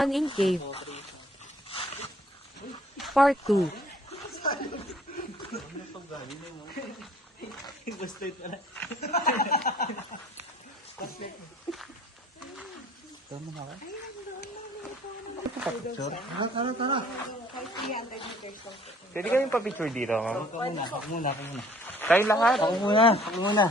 Fun in Cave Part 2. Tara. Pwede kami pa-picture dito, ma'am? Ako muna. Tayo lahat. Ako muna.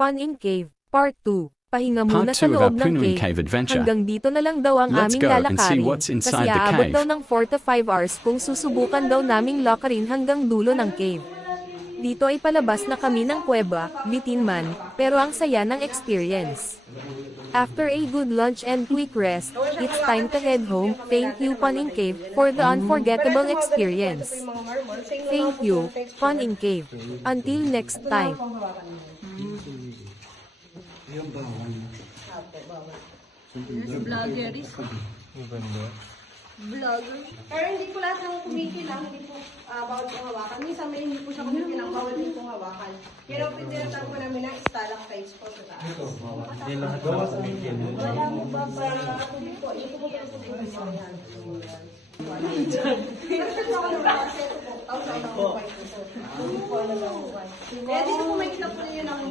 Fun in Cave Part 2. Pahinga muna Part sa 2 of our loob ng Punu in cave. Cave adventure. Hanggang dito na lang daw ang Let's aming go and see lalakarin. what's inside Kasi the aabot cave. daw ng 4 to 5 hours kung susubukan daw naming lakarin hanggang dulo ng cave. Dito ay palabas na kami ng kuweba, bitin man, pero ang saya ng experience. After a good lunch and quick rest, it's time to head home. Thank you Fun in Cave for the unforgettable experience. Thank you, Fun in Cave. Until next time. Vloggeries. Vlogger. Pero hindi po lahat ng kumikilang, hindi po bawal pong hawakan. Minsan may hindi po siya kumikilang, bawal din pong hawakan. Pero pinatawag po namin ng stalactites po sa taas. Hindi lahat daw kumikilang. Wala mo ba pa tubig po? Hindi po po po po yan. Kaya dito po may kita po ninyo ng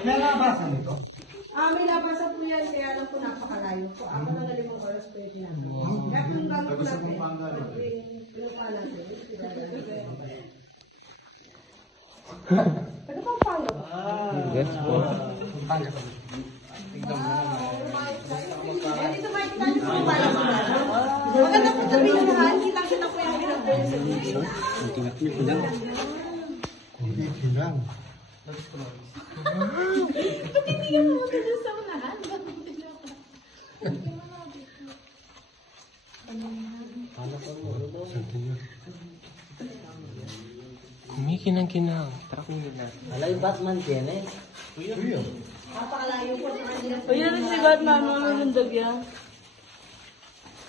May labasan ito. may nabasa po yan, kaya lang po napakalayo po. Ako na 5 oras po yung ginagawa. Kaya kung gano'n po natin, pinupa natin. Taga Pampanga po. Yes po. Kaya dito makikita niyo po paano po natin. Maganda po sabihin nyo lahat, kitang-kita po yung ginagawa sa video. Kumikilang. Kumikinang-kinang. Tara kunin na. Alay Batman din eh. Napakalayo po sa kanila. Ayan si Batman, manunundag yan.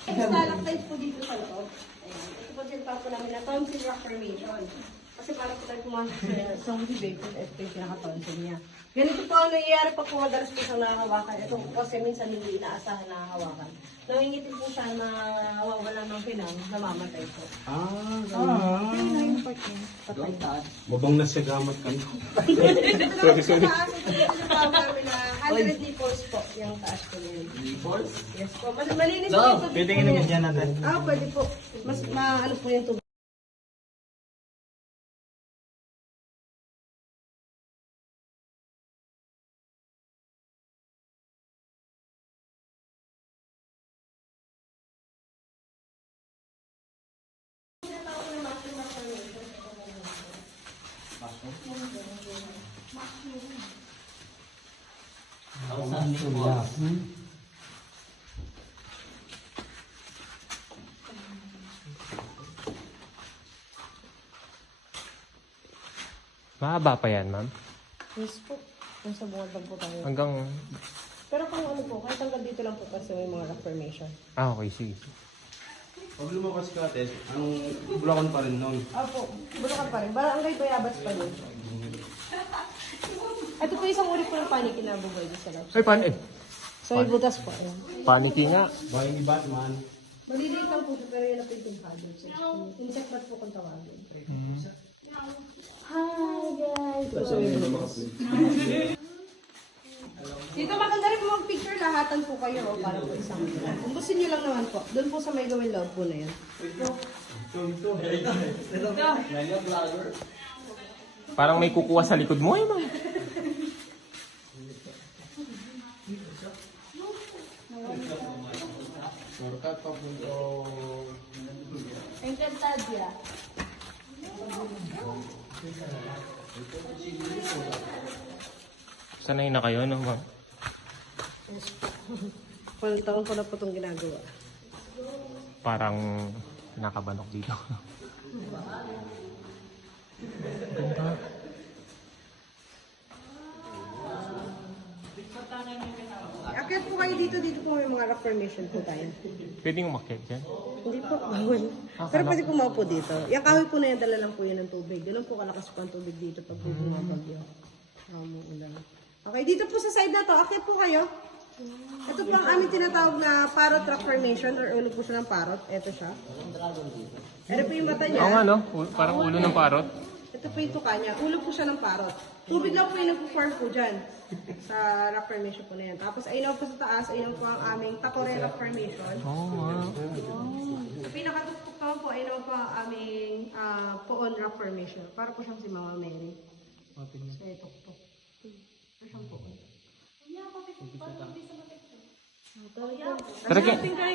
Stalactites po dito sa loob. Ayan. Ito po din pa po namin na tonsil rock formation. Kasi para po tayo pumasok sa zombie bake with space na nakatonsil niya. Ganito po ang nangyayari pag madalas po siyang nakahawakan. Ito po kasi minsan hindi inaasahan na nakahawakan. Nangingitin po siya na nawawala ng pinang, namamatay po. Mabang na siya gamot ka. Sorry. Sa taas, ito po yung power namin na 100 nipples po yung taas po niya. Nipples? Yes po. Mas malinis po yung tubig Pwede po nga niya. natin. Pwede po. Mas maano po yung tubig. Mahaba pa yan, ma'am? Yes po. Nasa bungad lang po tayo. Hanggang... Pero kung ano po, kahit hanggang dito lang po kasi may mga reformation. Okay, sige. Pag lumabas ka, Tess, anong Bulacan pa rin nun? Opo, Bulacan pa rin. Barangay Bayabas pa rin. Ito po isang uri po ng paniki na bubay sa loob. Ay, paano eh? So may butas po. Ayan. Paniki nga. Bahay ni Batman. Maliliit lang po siya, pero yun na po yung hazard. Insect bat po kung tawagin. Hi guys! So may butas. Dito maganda rin po mag-picture lahatan po kayo para po isang. Kung gusto nyo lang naman po, doon po sa may gawin loob po na yan. Parang may kukuha sa likod mo eh, ma'am. Shortcut pa po. Encantadia. Sanay na kayo, no, ma'am? Walang taon ko na po itong ginagawa. Parang nakabanok dito. Ganda. Akit po kayo dito. dito po may mga rock formation po tayo. Pwedeng umakyat dyan. Hindi po, bawal. Pero pwede po maupo dito. Yung kahoy po na yan, dala lang po yan ng tubig. Ganun po kalakas po ang tubig dito pag may bumabagyo. Ulan. Okay, dito po sa side na to, akyat po kayo. Ito po ang aming tinatawag na parrot rock formation or ulo po siya ng parrot. Ito siya. Ito po yung mata niya. Oo nga, no? Parang ulo ng parot. Ito po yung tuka niya. Ulo po siya ng parrot. Tubig lang po yung nagpo-form po dyan. Sa rock formation po na yan. Tapos ayun po sa taas, ayun po ang aming Takore rock formation. Oo nga. Sa pinakatuktok naman po, ayun po ang aming Poon rock formation. Para po siyang si Mama Mary. So, tuktok. Ito siyang Poon. Tara,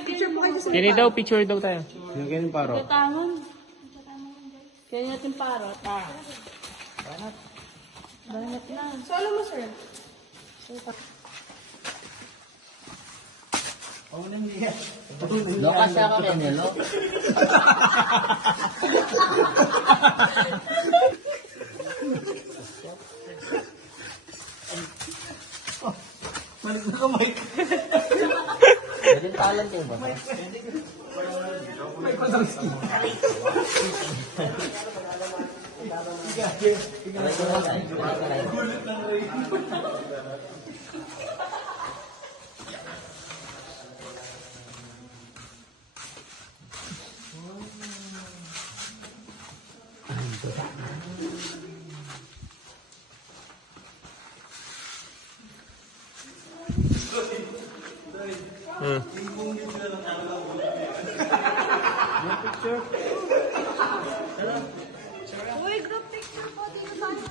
Picture po kayo sa kini daw, picture daw tayo. Yung ganyan paro. Tangon. Kaya natin parot. Banat na. Solo mo, sir. Lokas siya ka, Menelo. Balik na kamay. Pwede talent yung ba? Uy, group picture po. Dito tayo.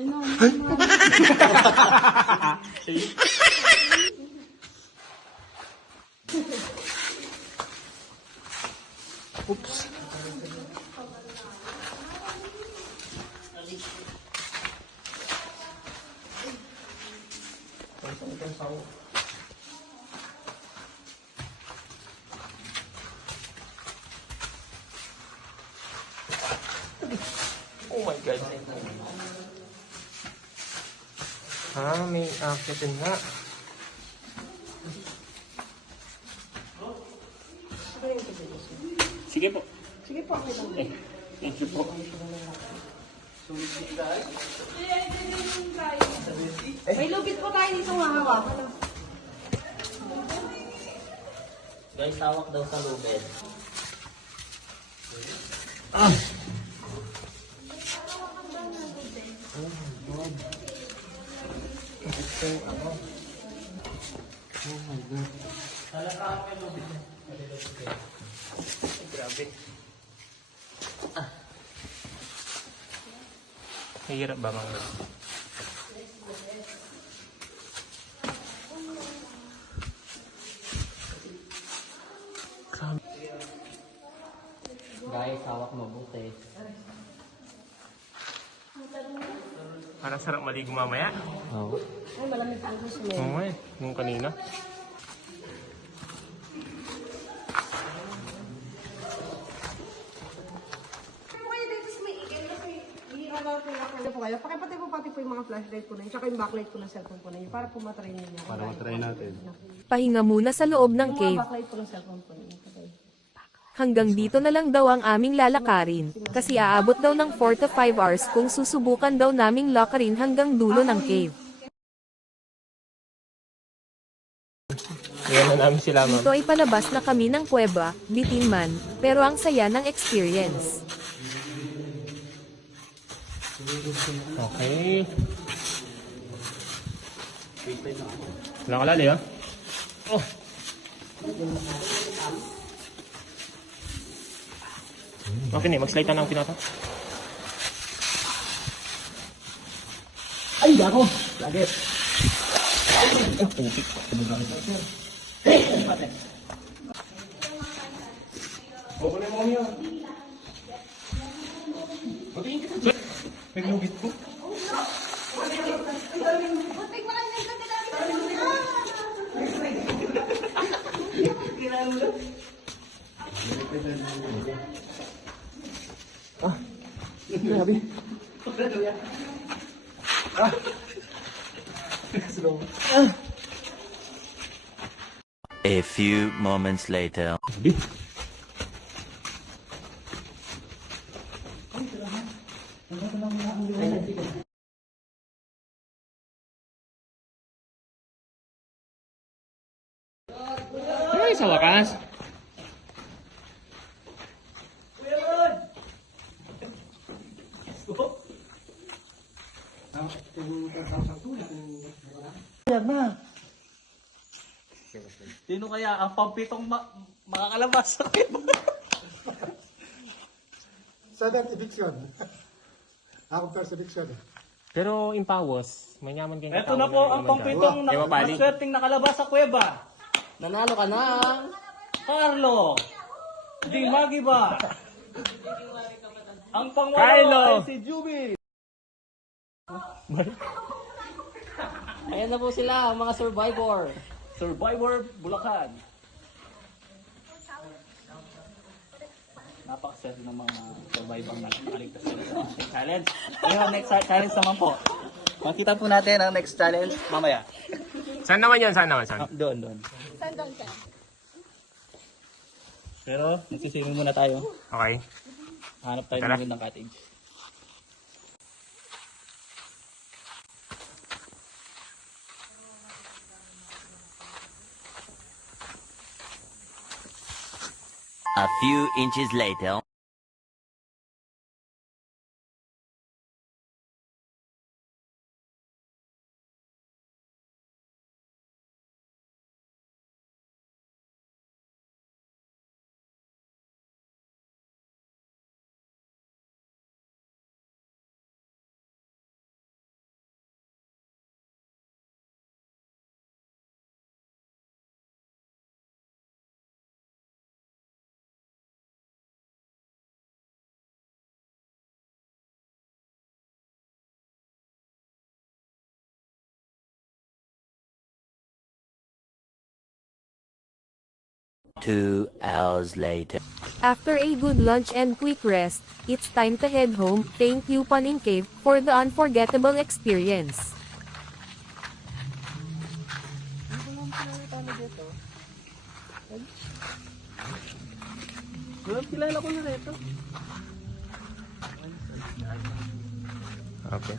Ay, no. Oops. Oh my God. May akitin nga. Sige po. Sige po, okay lang. Thank you po. May lugit po tayo dito mahawakan. Guys, hawak daw sa lubed. Grabe. Mahirap ba mga? Guys, hawak mabuti. Parang sarap maligo mamaya. Oo. Ay, malamig po sa Oo nga eh, nung kanina. Pero kayo dito sa may ikil kasi i-allow po yung po kayo. Pakipatay po pati po yung mga flashlight po na yun. Tsaka yung backlight po ng cellphone po na yun. Para po matry ninyo. Para matry natin. Pahinga muna sa loob ng Yung mga cave. backlight po ng cellphone po na yun. Patay. Hanggang dito na lang daw ang aming lalakarin. Kasi aabot daw ng 4 to 5 hours kung susubukan daw naming lakarin hanggang dulo ng cave. Ayan na namin sila, ma'am. Dito ay palabas na kami ng kuweba, bitin man, pero ang saya ng experience. Okay. Wala ka lali, ha? Oh! Okay na, mag-slide na ng pinata. Ay, ako! Lagi! Ay, putik. Butik ba kayo nagkakilala? A few moments later. Di. Ay, sa wakas. Sino kaya ang pampitong makakalabas sa akin? Sudden eviction. Ako first eviction. Pero impawos, may nyaman kang Ito na po ang pampitong maswerteng nakalabas sa kuweba. Nanalo ka na. Carlo! Di Magiba! Ang Carlo! pangwalo ay si Juby! Ayan na po sila, mga survivor. Survivor Bulacan. Napakaswerte ng mga survivor na nakaligtas sila sa ating challenge. Ngayon, next challenge naman po. Makita po natin ang next challenge mamaya. Saan naman yun? Saan naman? Saan? Doon. Pero, nagsisingin muna tayo. Okay. Hanap tayo Tara. ng cottage. A few inches later. Two hours later. After a good lunch and quick rest, it's time to head home. Thank you Paning Cave for the unforgettable experience. Kilala ko na ito. Okay.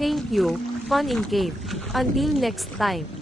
Thank you, Paning Cave. Until next time.